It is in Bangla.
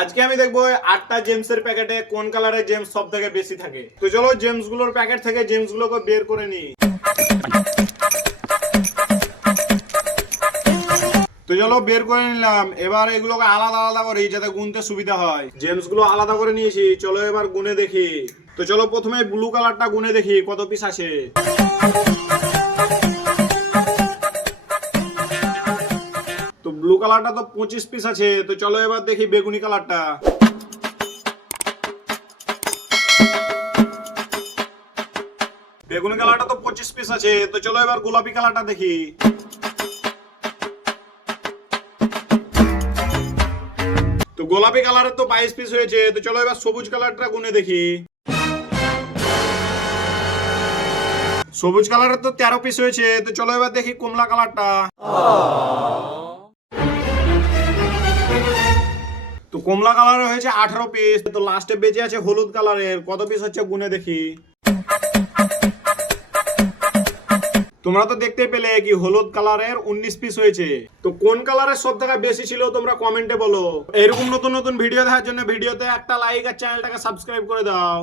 আজকে আমি দেখবো 8টা জেমসের প্যাকেটে কোন কালারের জেমস সব থেকে বেশি থাকে। তো চলো জেমস গুলোর প্যাকেট থেকে জেমস গুলোকে বের করে নি। তো চলো বের করে নিলাম। এবার এগুলোকে আলাদা আলাদা করি যাতে গুনতে সুবিধা হয়। জেমস গুলো আলাদা করে নিয়েছি, চলো এবার গুনে দেখি। তো চলো প্রথমে ব্লু কালারটা গুনে দেখি কত পিস আছে। তো ব্লু কালারটা তো 25 পিস আছে। তো চলো এবার দেখি বেগুনি কালারটা। বেগুনি কালারটা তো 25 পিস আছে। তো চলো এবার গোলাপি কালারটা দেখি। তো গোলাপি কালারের তো 22 পিস হয়েছে। তো চলো এবার সবুজ কালারটা গুনে দেখি। সবুজ কালারের তো 13 পিস হয়েছে। তো চলো এবার দেখি কমলা কালারটা। তো কমলা কালারের হয়েছে 18 পিস। তো লাস্টে বেঁচে আছে হলুদ কালারের, কত পিস হচ্ছে গুনে দেখি। তোমরা তো দেখতে পেলে কি হলুদ কালারের 19 পিস হয়েছে। তো কোন কালারের সব থেকে বেশি ছিল তোমরা কমেন্টে বলো। এরকম নতুন নতুন ভিডিও দেখার জন্য ভিডিওতে একটা লাইক আর চ্যানেলটাকে সাবস্ক্রাইব করে দাও।